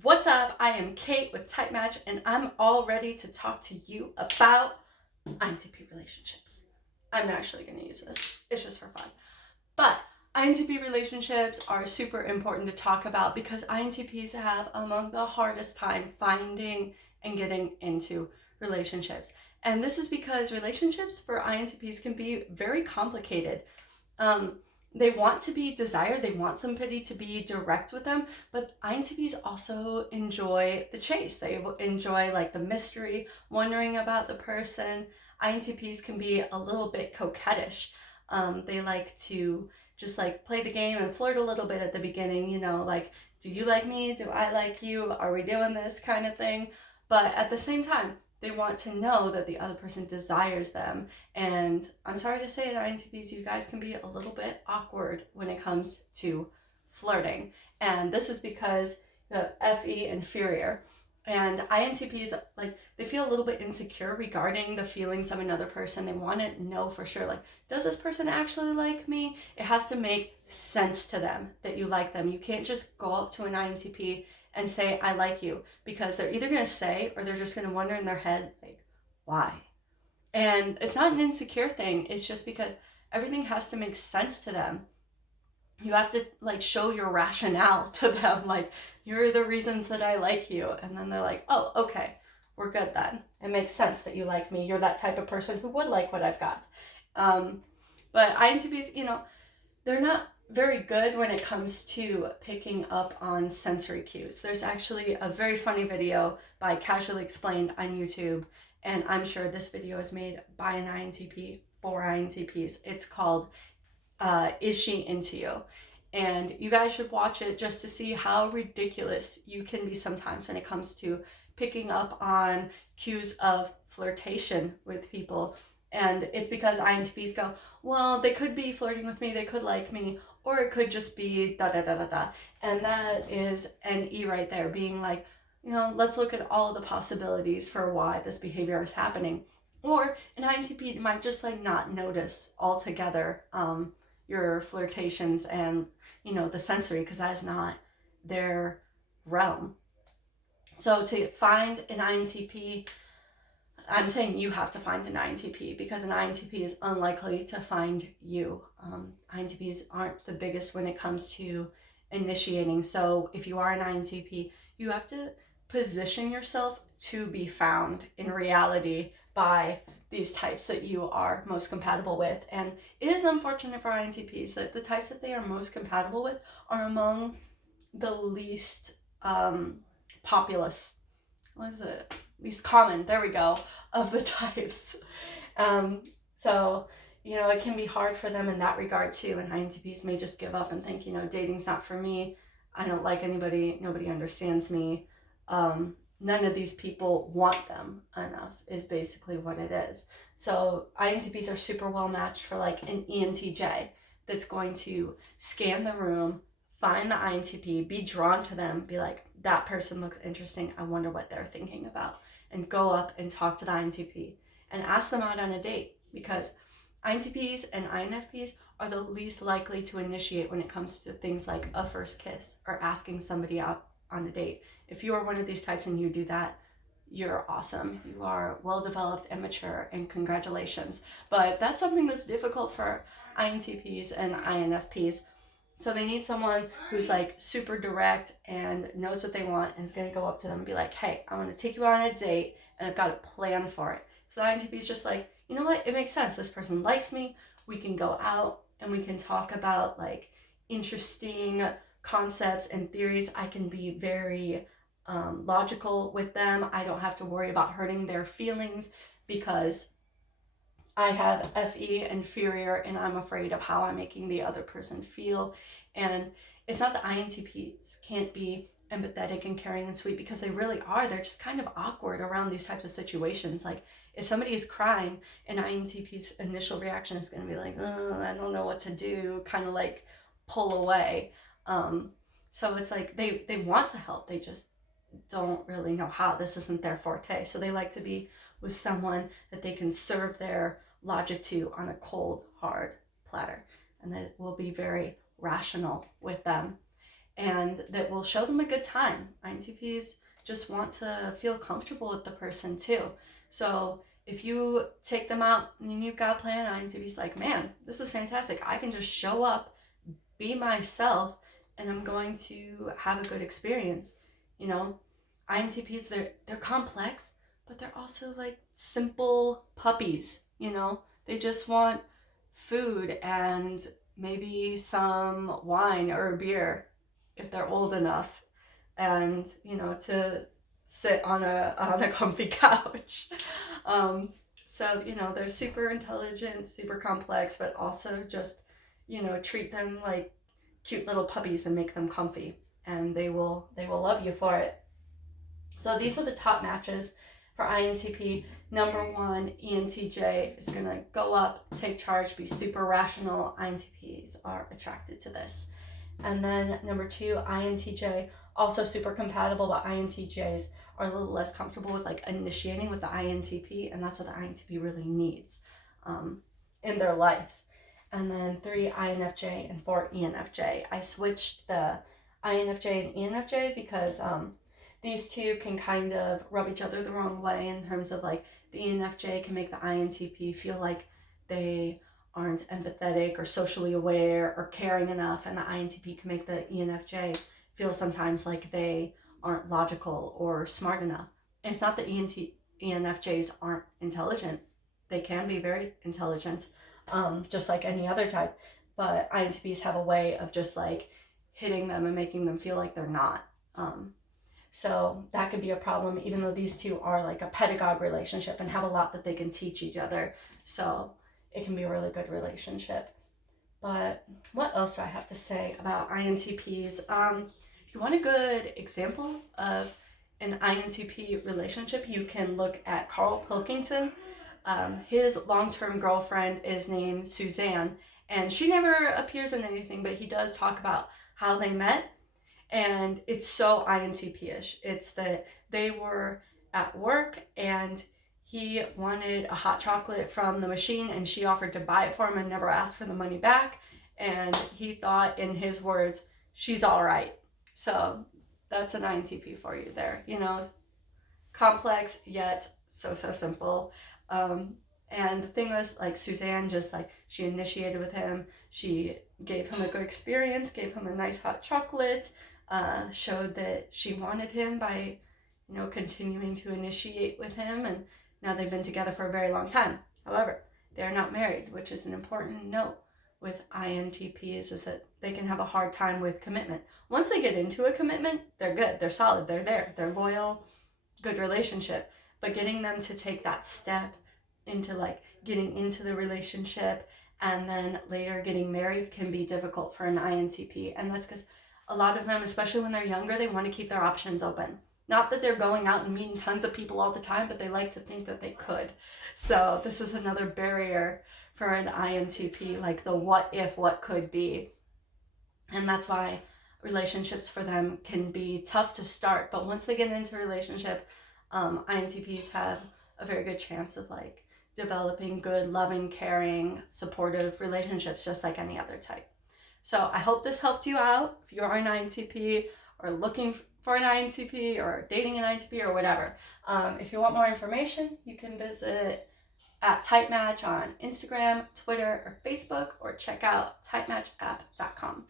What's up? I am Kate with TypeMatch, and I'm all ready to talk to you about INTP relationships. I'm actually going to use this. It's just for fun. But INTP relationships are super important to talk about because INTPs have among the hardest time finding and getting into relationships. And this is because relationships for INTPs can be very complicated. Um, they want to be desired, they want somebody to be direct with them, but INTPs also enjoy the chase. They enjoy like the mystery, wondering about the person. INTPs can be a little bit coquettish. They like to just like play the game and flirt a little bit at the beginning, like, do you like me? Do I like you? Are we doing this kind of thing? But at the same time, they want to know that the other person desires them. And I'm sorry to say it, INTPs, you guys can be a little bit awkward when it comes to flirting. And this is because the FE inferior. And INTPs, like, they feel a little bit insecure regarding the feelings of another person. They want to know for sure, like, does this person actually like me? It has to make sense to them that you like them. You can't just go up to an INTP and say, I like you, because they're either going to say or they're just going to wonder in their head, like, why? And it's not an insecure thing. It's just because everything has to make sense to them. You have to like show your rationale to them, like, you're the reasons that I like you. And then they're like, oh, okay, we're good then. It makes sense that you like me. You're that type of person who would like what I've got. But INTPs, they're not very good when it comes to picking up on sensory cues. There's actually a very funny video by Casually Explained on YouTube, and I'm sure this video is made by an INTP for INTPs. It's called Is She Into You? And you guys should watch it just to see how ridiculous you can be sometimes when it comes to picking up on cues of flirtation with people. And it's because INTPs go, well, they could be flirting with me, they could like me, or it could just be da da da da da. And that is an E right there, being like, let's look at all the possibilities for why this behavior is happening. Or an INTP might just like not notice altogether your flirtations and the sensory, because that is not their realm. So to find an INTP, I'm saying you have to find an INTP because an INTP is unlikely to find you. INTPs aren't the biggest when it comes to initiating. So if you are an INTP, you have to position yourself to be found in reality by these types that you are most compatible with. And it is unfortunate for INTPs that the types that they are most compatible with are among the least populous. What is it? Least common. There we go. Of the types. So, it can be hard for them in that regard too. And INTPs may just give up and think, dating's not for me. I don't like anybody. Nobody understands me. None of these people want them enough is basically what it is. So INTPs are super well matched for like an ENTJ that's going to scan the room, find the INTP, be drawn to them, be like, that person looks interesting. I wonder what they're thinking about. And go up and talk to the INTP and ask them out on a date, because INTPs and INFPs are the least likely to initiate when it comes to things like a first kiss or asking somebody out on a date. If you are one of these types and you do that, you're awesome. You are well developed and mature, and congratulations. But that's something that's difficult for INTPs and INFPs. So they need someone who's like super direct and knows what they want and is going to go up to them and be like, hey, I want to take you on a date and I've got a plan for it. So the INTP is just like, you know what? It makes sense. This person likes me. We can go out and we can talk about like interesting concepts and theories. I can be very logical with them. I don't have to worry about hurting their feelings because I have FE inferior and I'm afraid of how I'm making the other person feel. And it's not that INTPs can't be empathetic and caring and sweet, because they really are. They're just kind of awkward around these types of situations. Like if somebody is crying, an INTP's initial reaction is going to be like, oh, I don't know what to do, kind of like pull away. So it's like they want to help. They just don't really know how. This isn't their forte. So they like to be with someone that they can serve their logic to on a cold, hard platter, and that will be very rational with them. and that will show them a good time. INTPs just want to feel comfortable with the person too. So if you take them out and you've got a plan, INTP's like, man, this is fantastic. I can just show up, be myself, and I'm going to have a good experience. You know, INTPs, they're complex, but they're also like simple puppies, you know? They just want food and maybe some wine or beer if they're old enough, and to sit on a comfy couch. um, so they're super intelligent, super complex, but also just treat them like cute little puppies and make them comfy, and they will love you for it. So these are the top matches for INTP. Number 1, ENTJ is going to go up, take charge, be super rational. INTPs are attracted to this. And then number 2, INTJ, also super compatible, but INTJs are a little less comfortable with like initiating with the INTP, and that's what the INTP really needs in their life. And then 3, INFJ, and 4, ENFJ. I switched the INFJ and ENFJ because these two can kind of rub each other the wrong way, in terms of like the ENFJ can make the INTP feel like they aren't empathetic or socially aware or caring enough, and the INTP can make the ENFJ feel sometimes like they aren't logical or smart enough. And it's not that ENFJs aren't intelligent. They can be very intelligent, just like any other type, but INTPs have a way of just like hitting them and making them feel like they're not. So that could be a problem, even though these two are like a pedagogue relationship and have a lot that they can teach each other. So it can be a really good relationship. But what else do I have to say about INTPs? If you want a good example of an INTP relationship, you can look at Carl Pilkington. His long-term girlfriend is named Suzanne, and she never appears in anything, but he does talk about how they met. And it's so INTP-ish. It's that they were at work and he wanted a hot chocolate from the machine and she offered to buy it for him and never asked for the money back. And he thought, in his words, she's all right. So that's an INTP for you there. Complex yet so simple. And the thing was, like, Suzanne just like, she initiated with him. She gave him a good experience, gave him a nice hot chocolate, showed that she wanted him by, continuing to initiate with him. And now they've been together for a very long time. However, they're not married, which is an important note with INTPs, is that they can have a hard time with commitment. Once they get into a commitment, they're good, they're solid, they're there, they're loyal, good relationship. But getting them to take that step into like getting into the relationship and then later getting married can be difficult for an INTP. And that's because a lot of them, especially when they're younger, they want to keep their options open. Not that they're going out and meeting tons of people all the time, but they like to think that they could. So this is another barrier for an INTP, like the what if, what could be. And that's why relationships for them can be tough to start. But once they get into a relationship, INTPs have a very good chance of like developing good, loving, caring, supportive relationships, just like any other type. So I hope this helped you out if you are an INTP or looking for an INTP or dating an INTP or whatever. If you want more information, you can visit at TypeMatch on Instagram, Twitter, or Facebook, or check out typematchapp.com.